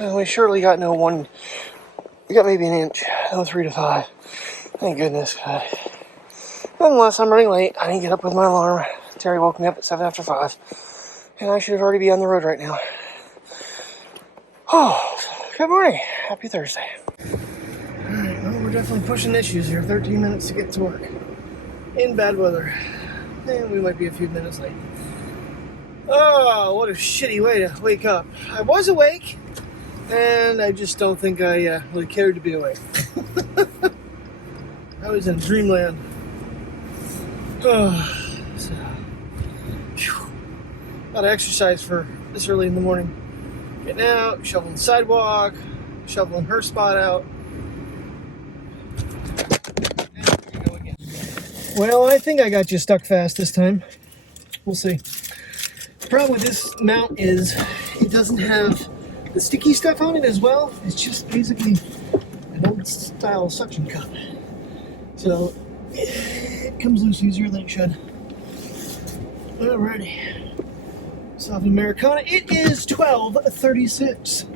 We surely got no one. We got maybe an inch. No 3 to 5. Thank goodness. Nonetheless, I'm running late. I didn't get up with my alarm. Terry woke me up at 7 after 5. And I should have already be on the road right now. Oh, good morning. Happy Thursday. Alright, well, we're definitely pushing issues here. 13 minutes to get to work. In bad weather. And we might be a few minutes late. Oh, what a shitty way to wake up. I was awake, and I just don't think I really cared to be awake. I was in dreamland. Oh, so, a lot of exercise for this early in the morning. Getting out, shoveling the sidewalk, shoveling her spot out. And here we go again. Well, I think I got you stuck fast this time. We'll see. The problem with this mount is it doesn't have the sticky stuff on it as well. It's just basically an old style suction cup. So it comes loose easier than it should. Alrighty. South Americana. It is 12:36.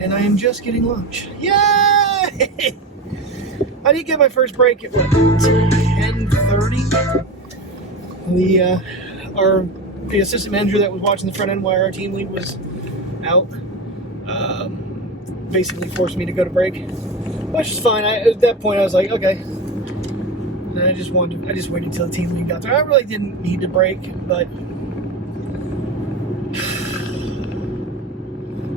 And I am just getting lunch. Yay! I did get my first break at what, 10:30? The assistant manager that was watching the front end while our team lead was out basically forced me to go to break, which is fine. At that point I was like, okay. And I just waited until the team lead got there. I really didn't need to break, but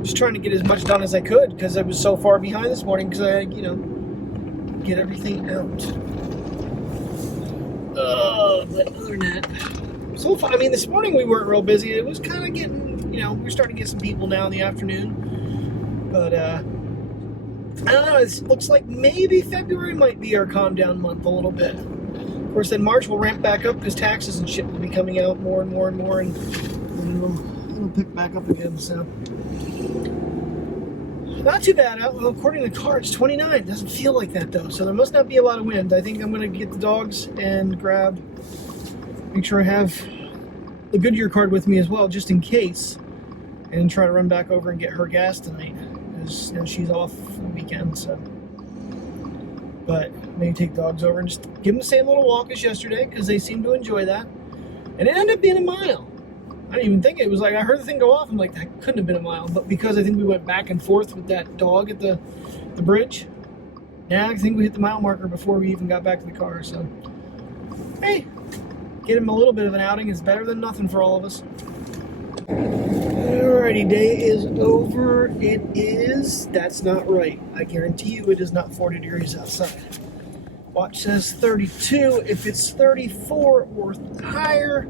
just trying to get as much done as I could because I was so far behind this morning because I, get everything out. But other than that, so far, I mean, this morning we weren't real busy. It was kind of getting, we're starting to get some people now in the afternoon. But, I don't know, it looks like maybe February might be our calm down month a little bit. Of course, then March will ramp back up because taxes and shit will be coming out more and more and more, and it'll pick back up again, so. Not too bad. Well, according to the car, it's 29. It doesn't feel like that, though, so there must not be a lot of wind. I think I'm going to get the dogs and make sure I have the Goodyear card with me as well, just in case, and try to run back over and get her gas tonight, because she's off for the weekend, so. But maybe take dogs over and just give them the same little walk as yesterday, because they seem to enjoy that. And it ended up being a mile. I didn't even think it was like, I heard the thing go off, I'm like, that couldn't have been a mile, but because I think we went back and forth with that dog at the bridge, yeah, I think we hit the mile marker before we even got back to the car, so. Hey. Get him a little bit of an outing is better than nothing for all of us. Alrighty, day is over. It is, that's not right. I guarantee you it is not 40 degrees outside. Watch says 32. If it's 34 or higher,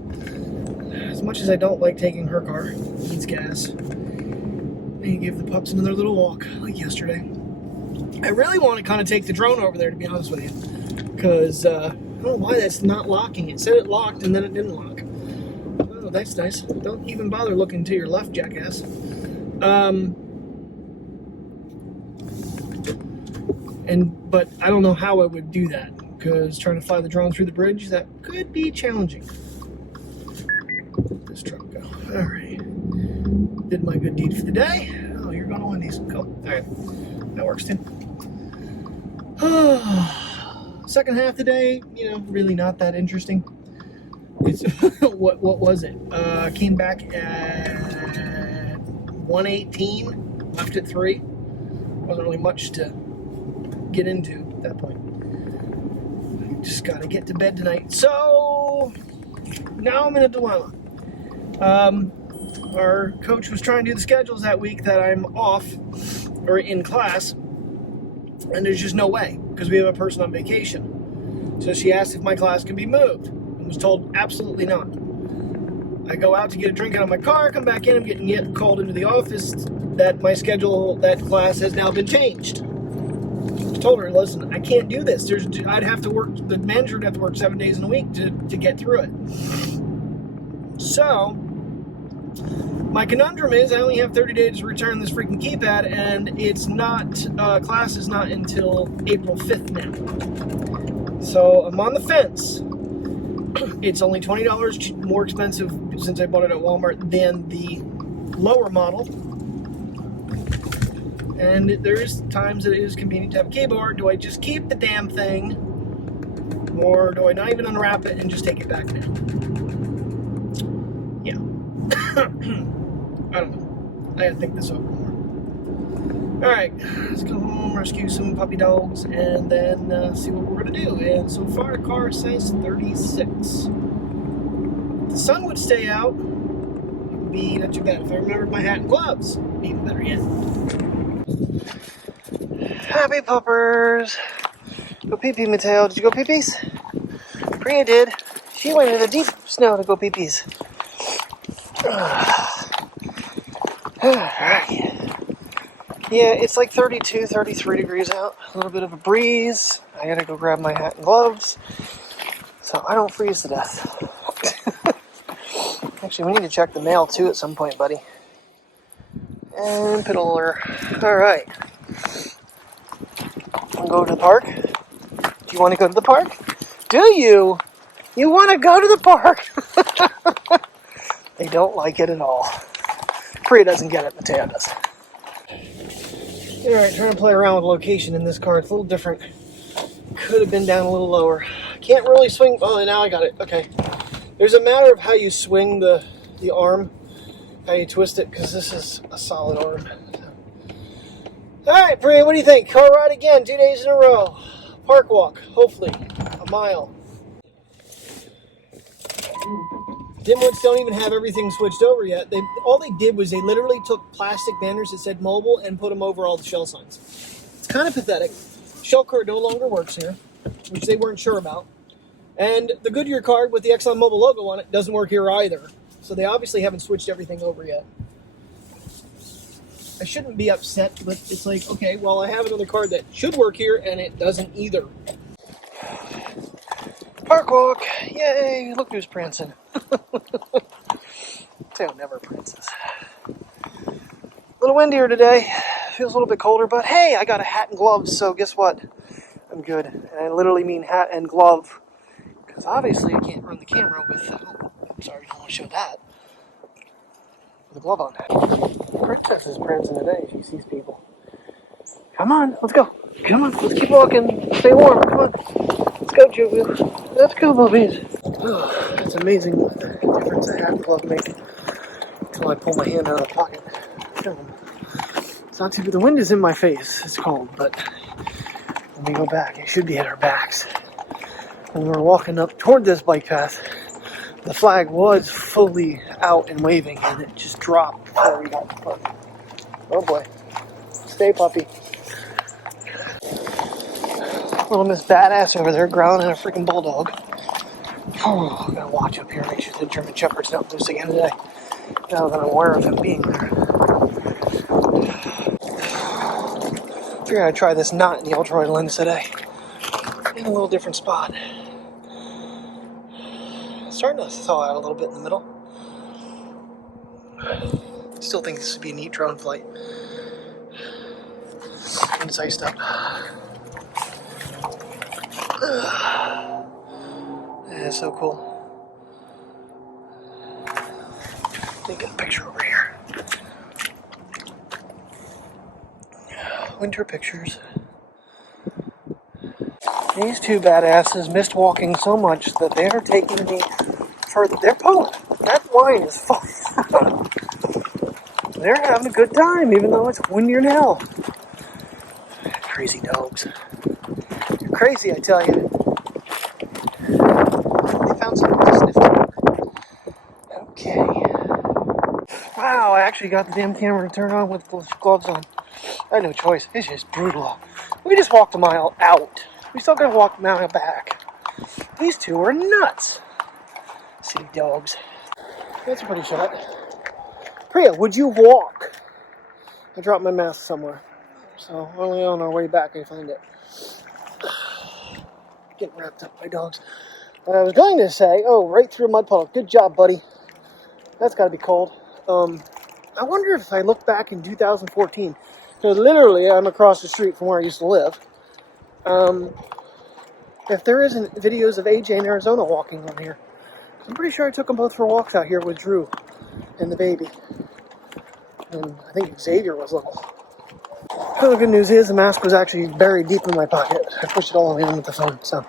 as much as I don't like taking her car, it needs gas. And give the pups another little walk like yesterday. I really want to kind of take the drone over there, to be honest with you, because I don't know why that's not locking. It said it locked and then it didn't lock. Oh, that's nice. Don't even bother looking to your left, jackass. But I don't know how I would do that, because trying to fly the drone through the bridge, that could be challenging. Let this truck go. Alright. Did my good deed for the day. Oh, you're going to win these. Cool. Alright. That works too. Second half of the day, really not that interesting. It's what was it? Came back at 1:18, left at 3. Wasn't really much to get into at that point. Just gotta get to bed tonight. So now I'm in a dilemma. Our coach was trying to do the schedules that week that I'm off or in class, and there's just no way, because we have a person on vacation. So she asked if my class can be moved, and was told absolutely not. I go out to get a drink out of my car, come back in, I'm getting called into the office that my schedule, that class has now been changed. I told her, listen, I can't do this. I'd have to work, the manager would have to work 7 days in a week to get through it. So, my conundrum is I only have 30 days to return this freaking keypad, and it's not, class is not until April 5th now. So I'm on the fence. It's only $20 more expensive since I bought it at Walmart than the lower model. And there's times that it is convenient to have a keyboard. Do I just keep the damn thing, or do I not even unwrap it and just take it back now? Yeah. I don't know. I gotta think this over more. Alright, let's go home, rescue some puppy dogs, and then see what we're gonna do. And so far, the car says 36. If the sun would stay out, it would be not too bad. If I remembered my hat and gloves, it'd be even better yet. Happy puppers! Go pee-pee, Mateo. Did you go pee-pees? Priya did. She went into the deep snow to go pee-pees. Alright. Yeah, it's like 32, 33 degrees out. A little bit of a breeze. I gotta go grab my hat and gloves so I don't freeze to death. Actually, we need to check the mail too at some point, buddy. And piddler. Alright. Go to the park? Do you want to go to the park? Do you? You want to go to the park? They don't like it at all. Priya doesn't get it, Mateo does. Alright, trying to play around with location in this car. It's a little different. Could have been down a little lower. Can't really swing. Oh, now I got it. Okay. There's a matter of how you swing the arm, how you twist it, because this is a solid arm. Alright, Priya, what do you think? Car ride again, 2 days in a row. Park walk, hopefully. A mile. Dimwits don't even have everything switched over yet. All they did was they literally took plastic banners that said mobile and put them over all the shell signs. It's kind of pathetic. Shell card no longer works here, which they weren't sure about. And the Goodyear card with the ExxonMobil logo on it doesn't work here either. So they obviously haven't switched everything over yet. I shouldn't be upset, but it's like, okay, well, I have another card that should work here, and it doesn't either. Park walk! Yay! Look who's prancing. Tail never prances. A little windier today. Feels a little bit colder, but hey, I got a hat and gloves, so guess what? I'm good. And I literally mean hat and glove. Because obviously I can't run the camera with... Oh, I'm sorry, I don't want to show that. With a glove on. Princess is prancing today. She sees people. Come on, let's go. Come on, let's keep walking. Stay warm. Come on. Let's go, Jubu. Let's go, boobies. Oh, it's amazing what the difference a hat and glove make until I pull my hand out of the pocket. It's not too bad. The wind is in my face. It's cold, but when we go back, it should be at our backs. When we were walking up toward this bike path, the flag was fully out and waving, and it just dropped before we got to the park. Oh boy. Stay, puppy. Little Miss Badass over there growling at a freaking bulldog. Oh, I gotta watch up here, make sure the German Shepherd's not loose again today. Now that I'm aware of him being there. Figure I'd try this knot in the ultra-wide lens today. In a little different spot. Starting to thaw out a little bit in the middle. Still think this would be a neat drone flight. And it's iced up. That is so cool. Let me get a picture over here. Winter pictures. These two badasses missed walking so much that they are taking me further. They're pulling. That line is fun. They're having a good time, even though it's windier than hell. Crazy dogs. You're crazy, I tell you. They found something to sniff to. Okay. Wow, I actually got the damn camera to turn on with gloves on. I had no choice. It's just brutal. We just walked a mile out. We still gotta walk a mile back. These two are nuts. City dogs. That's a pretty shot. Priya, would you walk? I dropped my mask somewhere. So only on our way back I find it. Getting wrapped up by dogs. But I was going to say, oh, right through a mud puddle. Good job, buddy. That's gotta be cold. I wonder if I look back in 2014, because literally I'm across the street from where I used to live. If there isn't videos of AJ in Arizona walking on here. I'm pretty sure I took them both for walks out here with Drew and the baby. And I think Xavier was little. Well, the good news is the mask was actually buried deep in my pocket. I pushed it all in with the phone, so.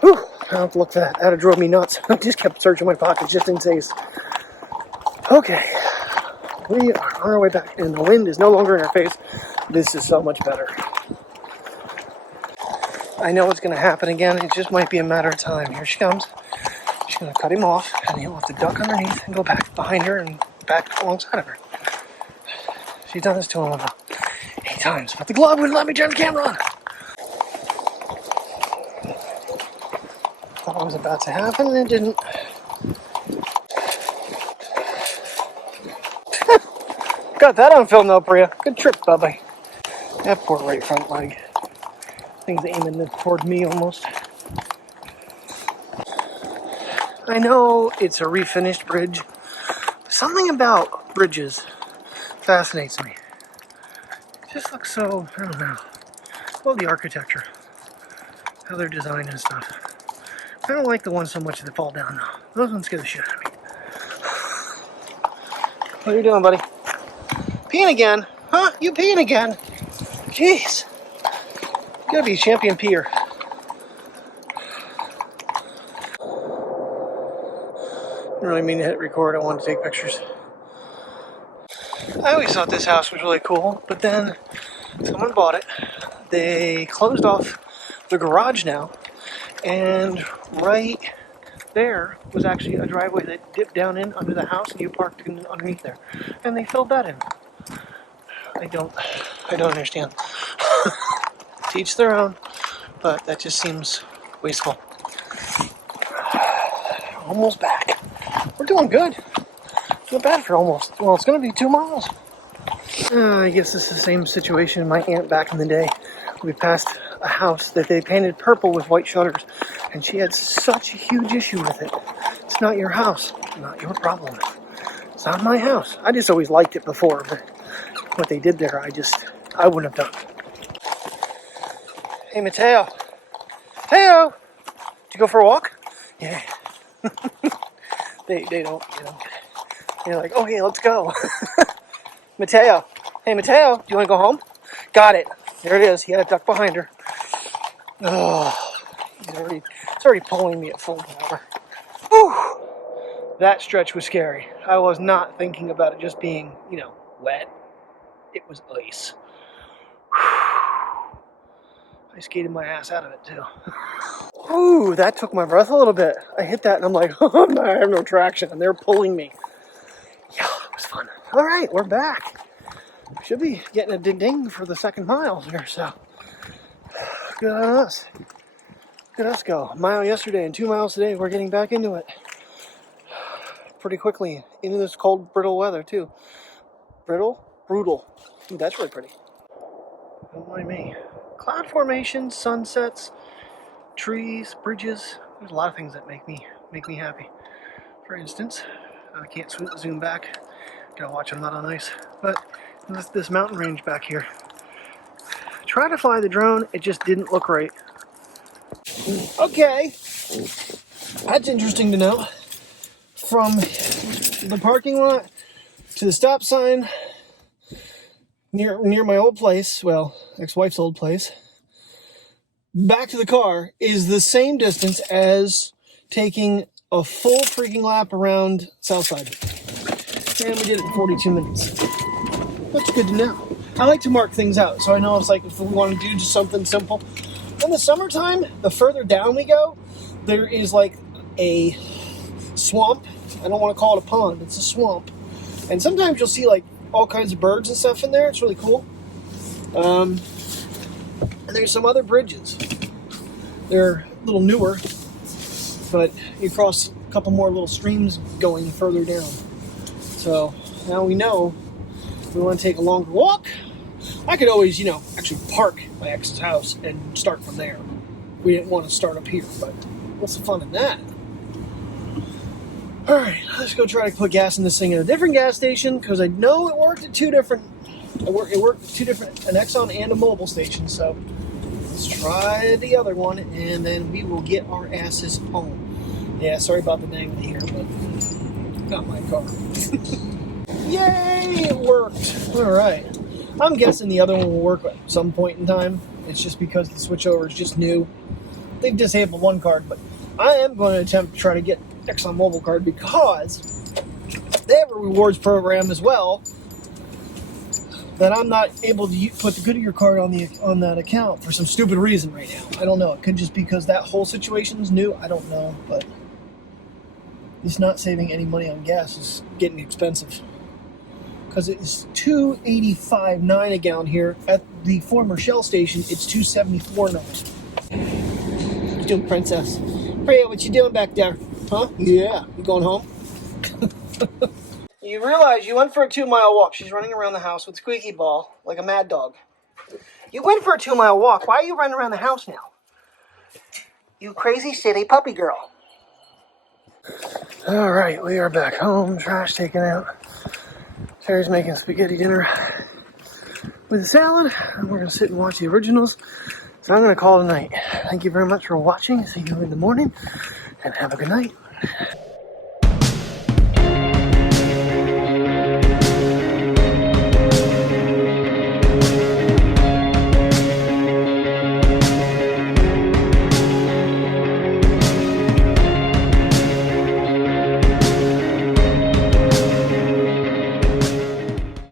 Whew, I don't have to look for that. That drove me nuts. I just kept searching my pockets just in case. Okay. We are on our way back, and the wind is no longer in our face. This is so much better. I know it's going to happen again. It just might be a matter of time. Here she comes. She's going to cut him off, and he'll have to duck underneath and go back behind her and back alongside of her. She's done this to him about 8 times, but the glove wouldn't let me turn the camera on. Thought it was about to happen, and it didn't. Got that on film though, Priya. Good trip, Bubby. That poor right front leg. Thing's aiming toward me almost. I know it's a refinished bridge. Something about bridges fascinates me. It just looks so, I don't know. Well, the architecture, how they're designed and stuff. I don't like the ones so much that fall down though. Those ones scare the shit out of me. What are you doing, buddy? Peeing again? Huh? You peeing again? Jeez. You gotta be a champion peer. I didn't really mean to hit record. I wanted to take pictures. I always thought this house was really cool, but then someone bought it. They closed off the garage now, and right there was actually a driveway that dipped down in under the house, and you parked underneath there, and they filled that in. I don't understand. Teach their own, but that just seems wasteful. Almost back. We're doing good. Not bad for almost. Well, it's going to be 2 miles. I guess it's the same situation my aunt back in the day. We passed a house that they painted purple with white shutters, and she had such a huge issue with it. It's not your house, not your problem. It's not my house. I just always liked it before, but what they did there, I wouldn't have done. Hey, Mateo. Mateo! Did you go for a walk? Yeah. they don't, you know. They're like, okay, let's go. Mateo. Hey, Mateo, do you want to go home? Got it. There it is. He had a duck behind her. Oh, it's already pulling me at full power. Whew. That stretch was scary. I was not thinking about it just being, wet. It was ice. I skated my ass out of it too. Ooh, that took my breath a little bit. I hit that and I'm like, oh, I have no traction, and they're pulling me. Yeah, it was fun. All right, we're back. Should be getting a ding-ding for the second mile here, so good on us. Look at us go. A mile yesterday and 2 miles today. We're getting back into it pretty quickly into this cold, brittle weather too. Brittle? Brutal. Ooh, that's really pretty. Don't mind me. Cloud formations, sunsets, trees, bridges. There's a lot of things that make me happy. For instance, I can't zoom back. Gotta watch I'm not on ice. But this mountain range back here. Try to fly the drone, it just didn't look right. Okay, that's interesting to know. From the parking lot to the stop sign near my old place, well, ex-wife's old place, back to the car is the same distance as taking a full freaking lap around Southside. And we did it in 42 minutes. That's good to know. I like to mark things out, so I know it's like if we want to do just something simple. In the summertime, the further down we go, there is like a swamp. I don't want to call it a pond, it's a swamp. And sometimes you'll see like all kinds of birds and stuff in there. It's really cool. And there's some other bridges. They're a little newer, but you cross a couple more little streams going further down. So now we know we want to take a longer walk. I could always, actually park my ex's house and start from there. We didn't want to start up here, but what's the fun in that? All right, let's go try to put gas in this thing at a different gas station because I know it worked at two different. It worked at two different, an Exxon and a Mobil station. So let's try the other one, and then we will get our asses home. Yeah, sorry about the dang here, but not my car. Yay, it worked. All right. I'm guessing the other one will work at some point in time. It's just because the switchover is just new. They've disabled one card, but I am going to attempt to try to get ExxonMobil card because they have a rewards program as well that I'm not able to put the Goodyear card on that account for some stupid reason right now. I don't know. It could just be because that whole situation is new. I don't know, but it's not saving any money on gas. It's getting expensive because it's $2.85.9 a gallon here. At the former Shell station, it's $2.74.9. What you doing, princess? Priya, what you doing back there? Huh? Yeah. You going home? You realize you went for a 2-mile walk. She's running around the house with squeaky ball like a mad dog. You went for a 2-mile walk. Why are you running around the house now? You crazy city puppy girl. All right, we are back home. Trash taken out. Terry's making spaghetti dinner with a salad. And we're going to sit and watch the originals. So I'm going to call it a night. Thank you very much for watching. See you in the morning. And have a good night.